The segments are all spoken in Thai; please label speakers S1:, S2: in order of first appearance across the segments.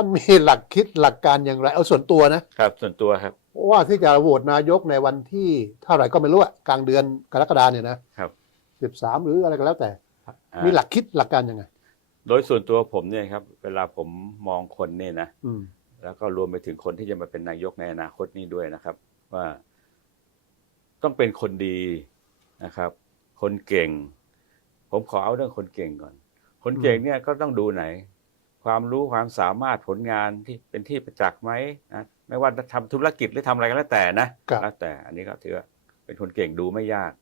S1: ท่านมีหลักคิดหลักการอย่างไร เอาส่วนตัวนะครับ
S2: ส่วนตัวครับ
S1: ว่าที่จะโหวตนายกในวันที่เท่าไหร่ก็ไม่รู้อะกลางเดือนกรกฎาเนี่ยนะครับสิบสามหรืออะไรก็แล้วแต่
S2: อ่า
S1: มีหลักคิดหลักการยังไง
S2: โดยส่วนตัวผมเนี่ยครับ เวลาผมมองคนเนี่ยนะ
S1: อืม
S2: แล้วก็รวมไปถึงคนที่จะมาเป็นนายกในอนาคตนี้ด้วยนะครับ ว่าต้องเป็นคนดีนะครับ คนเก่ง ผมขอเอาเรื่องคนเก่งก่อน คนเก่งเนี่ยก็ต้องดูไหน ความรู้ความสามารถผลงานที่เป็นที่ประจักษ์ไหมนะไม่ว่าจะทำธุรกิจหรือทำอะไรก็แล้วแต่นะครับแล้วแต่อันนี้ก็ถือว่าเป็นคนเก่งดูไม่ยาก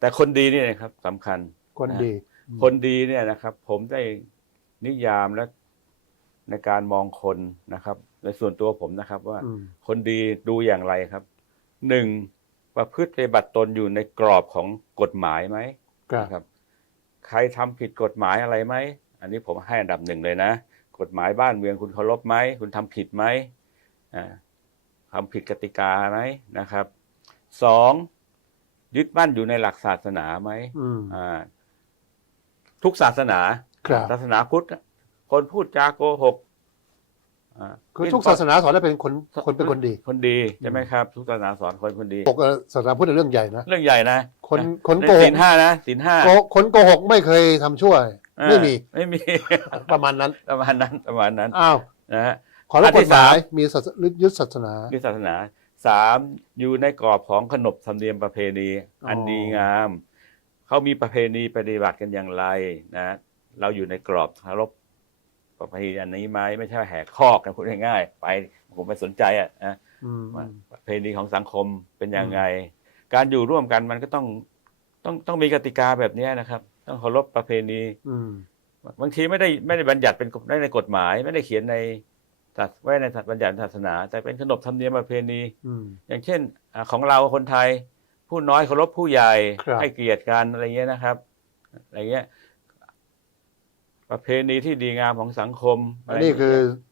S2: แต่คนดีเนี่ยนะครับสำคัญ
S1: คนดี
S2: คนดีเนี่ยนะครับ ผมได้นิยามและในการมองคนนะครับในส่วนตัวผมนะครับว่า
S1: อืม
S2: คนดีดูอย่างไรครับหนึ่งประพฤติปฏิบัติตนอยู่ในกรอบของกฎหมายไหม
S1: ครับ
S2: นะครับใครทำผิดกฎหมายอะไรไหม อันนี้ผมให้อันดับหนึ่งเลยนะ กฎหมายบ้านเมืองคุณเคารพไหม คุณทำผิดไหมอ่าทำผิดกติกาไหมนะครับสองยึดมั่นอยู่ในหลักศาสนาไหม
S1: อืม
S2: อ่าทุกศาสนา
S1: ครับ
S2: ศาสนาพุทธคนพูดจาโกหกอ่า
S1: คือทุกศาสนาสอนให้เป็นคนคนเป็นคนดี
S2: คนดีใช่ไหมครับ ทุกศาสนาสอนคนคนดี
S1: ปกติศาสนาพุทธเป็นเรื่องใหญ่นะ
S2: เรื่องใหญ่นะ
S1: คนคน
S2: ใน
S1: โกห
S2: ศี
S1: ก
S2: ลห้านะศีลห้า
S1: โกคนโกหกไม่เคยทำชั่ว
S2: อ่า
S1: ไม่มี
S2: ไม่มี
S1: ประมาณนั้น
S2: ประมาณนั้นประมาณนั้น
S1: อ้าว
S2: นะฮะ
S1: ขอรับ
S2: อันที่
S1: กฎหมาย
S2: สาม
S1: มีศาสหรือยึดศาสนา
S2: คือศาสนาสามอยู่ในกรอบของขนบธรรมเนียมประเพณี
S1: อ๋ออั
S2: อันดีงาม เขามีประเพณีปฏิบัติกันอย่างไรนะเราอยู่ในกรอบเคารพประเพณีอันนี้ไหมไม่ใช่ว่าแหกคอกนะพูดง่ายๆไปผมไม่สนใจอะนะ
S1: อืม
S2: ว่าประเพณีของสังคมเป็นยังไง การอยู่ร่วมกันมันก็ต้องต้องต้องมีกติกาแบบนี้นะครับ ต้องเคารพประเพณี
S1: อืม
S2: บางทีไม่ได้ไม่ได้บัญญัติเป็นได้ในกฎหมาย ไม่ได้เขียนในศาสไว้ในบัญญัติศาสนา แต่เป็นขนบธรรมเนียมประเพณี
S1: อืม
S2: อย่างเช่นอ่าของเราคนไทย ผู้น้อยเคารพผู้ใหญ่
S1: ครับ
S2: ให้เกียรติกันอะไรเงี้ยนะครับอะไรเงี้ย ประเพณีที่ดีงามของสังคม
S1: อันนี้คือ
S2: อะไรเงี้ย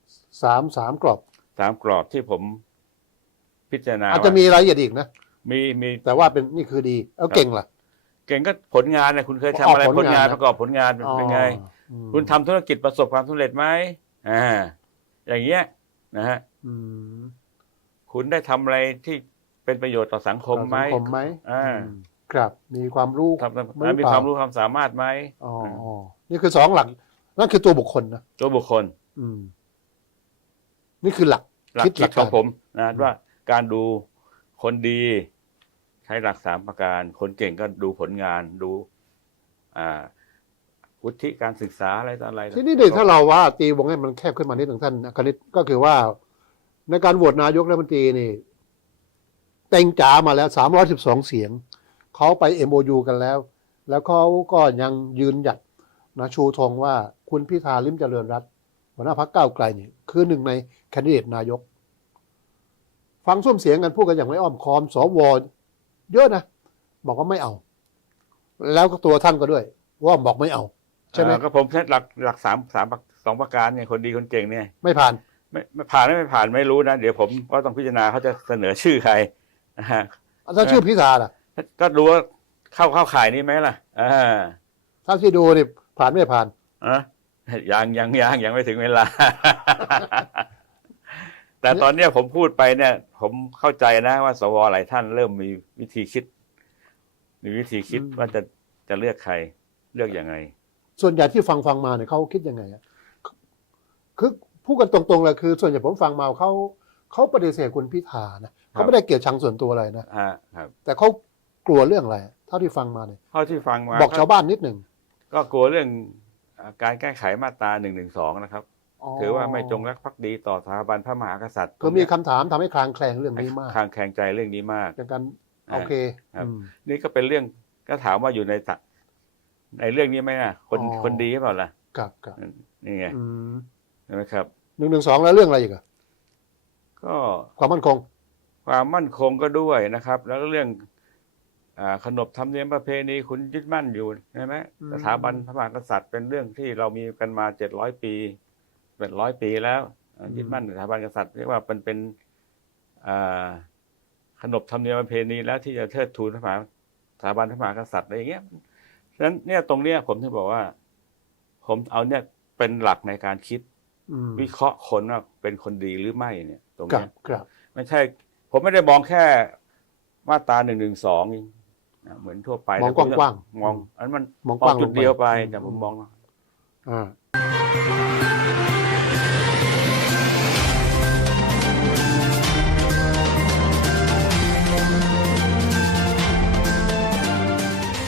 S1: สามสามกรอบ
S2: สามกรอบที่ผมพิจารณา
S1: อาจจะมีรายละเอียดอีกนะ
S2: มีมี
S1: แต่ว่าเป็นนี่คือดีแล้วเก่งล่ะ
S2: เก่งก็ผลงานนะคุณเคย
S1: อ๋
S2: ทำ
S1: อ
S2: อะไร
S1: ผ
S2: ผ
S1: ล
S2: ล
S1: งาน
S2: งาน
S1: นะ
S2: ประกอบผลงานเป็น
S1: อ๋อ
S2: ไง
S1: อืม
S2: คุณทำธุรกิจประสบความสำเร็จไหมอ่าอย่างเงี้ยนะฮะ
S1: อืม
S2: คุณได้ทำอะไรที่เป็นประโยชน์ต่อสังคมไหม
S1: สังคมไหม
S2: อ่า
S1: อืมครับ มีความรู้
S2: ทำ
S1: ไหรือ
S2: มี
S1: เปล่
S2: ความรู้ความสามารถไหม
S1: อ๋ออ๋อนี่คือสองหลักนั่นคือตัวบุคคลนะ
S2: ตัวบุคคล
S1: อืม นี่คือหลัก
S2: หลัก
S1: คิด
S2: คิดของ
S1: หลักการ
S2: ผมนะ
S1: อืม
S2: ว่าการดูคนดีใช้หลักสามประการ คนเก่งก็ดูผลงานดูอ่าวุฒิการศึกษาอะไรต่ออะไร
S1: ทีนี้เดี๋ยวถ้าเราว่าตีวงให้มันแคบขึ้นมานิดหนึ่งท่านคณิตก็คือว่า ในการโหวตนายกรัฐมนตรีนี่ เต็งจ๋ามาแล้ว312เสียง เขาไป MOU กันแล้ว แล้วเขาก็ยังยืนหยัดนะชูธงว่าคุณพิธาลิมเจริญรัตน์หัวหน้าพักก้าวไกลนี่คือหนึ่งในแคนดิเดตนายก ฟังส้วมเสียงกันพูดกันอย่างไม่อ้อมค้อมสว เยอะนะบอกว่าไม่เอา แล้วก็ตัวท่านก็ด้วย ว่าบอกไม่เอา ใช่ไหม
S2: อ่าก็ผมใช้หลักหลักสามสามสองประการเนี่ยคนดีคนเก่งเนี่ย
S1: ไม่ผ่าน
S2: ไม่ไม่ผ่านไม่ผ่านไม่รู้นะเดี๋ยวผมก็ต้องพิจารณาเขาจะเสนอชื่อใครนะฮะ
S1: ถ้าชื่อพิธาล่ะ
S2: ก็ดูว่าเข้าเข้าข่ายนี้ไหมล่ะอ่า
S1: ถ้าที่ดูนี่ผ่านไม่ผ่าน
S2: อะยังยังยังยังไม่ถึงเวลา แต่ตอนเนี้ยผมพูดไปเนี่ย ผมเข้าใจนะว่าสวหลายท่านเริ่มมีวิธีคิด มีวิธีคิด
S1: อืม
S2: ว่าจะจะเลือกใคร เลือกอยังไง
S1: ส่วนใหญ่ที่ฟังฟังมาเนี่ยเขาคิดยังไงอะคือพูดกันตรงๆเลยคือ ส่วนใหญ่ผมฟังมาเขาเขาปฏิเสธคุณพิธานะเขาไม่ได้เกลียดชังส่วนตัวอะไรนะ
S2: ฮะครับ
S1: แต่เขากลัวเรื่องอะไรเท่าที่ฟังมาเนี่ย
S2: เท่าที่ฟังมา
S1: บอกชาวบ้านนิดหนึ่ง
S2: ก็กลัวเรื่องอ่าการแก้ไขมาตราหนึ่งหนึ่งสองนะครับ ถือว่าไม่จงรักภักดีต่อสถาบันพระมหากษัตริย์
S1: คือมีคำถามทำให้คลางแคลงเรื่องนี้มาก
S2: คลางแคลงใจเรื่องนี้มาก
S1: อย่างการ
S2: อ่า
S1: โอเค
S2: ครับ
S1: อืม
S2: นี่ก็เป็นเรื่องก็ถามว่าอยู่ในตะในเรื่องนี้ไหมอะ คน
S1: อ๋อ
S2: คนดีหรือเปล่าล่ะ
S1: ครับครับ
S2: นี่ไง
S1: อืม
S2: ใช่ไหมครับ
S1: หนึ่งหนึ่งสองแล้วเรื่องอะไรอีกอะ
S2: ก็
S1: ความมั่นคง
S2: ความมั่นคงก็ด้วยนะครับ แล้วก็เรื่องอ่าขนบธรรมเนียมประเพณีคุณยึดมั่นอยู่ใช่ไหม
S1: อืม
S2: สถาบันพระมหากษัตริย์เป็นเรื่องที่เรามีกันมาเจ็ดร้อยปี เป็นร้อยปีแล้วอ่ายึดมั่นสถาบันกษัตริย์เรียกว่าเป็นเป็นอ่าขนบธรรมเนียมประเพณีแล้วที่จะเทิดทูนพระมหาสถาบันพระมหากษัตริย์อะไรอย่างเงี้ยฉะนั้นเนี่ยตรงเนี้ยผมถึงบอกว่า ผมเอาเนี่ยเป็นหลักในการคิด
S1: อืม
S2: วิเคราะห์คนว่าเป็นคนดีหรือไม่เนี่ย ตรง
S1: ครั
S2: เนี้
S1: บ
S2: ย
S1: ครับ
S2: ไม่ใช่ ผมไม่ได้มองแค่มาตราหนึ่งหนึ่งสองเหมือนทั่วไป
S1: มอง
S2: นะผมจะ
S1: กว้างๆ
S2: มองอันมัน
S1: มองก
S2: มอ
S1: ว้างง
S2: จุดเดียวไป
S1: ลงไป
S2: แต่ผมมอง
S1: อ่า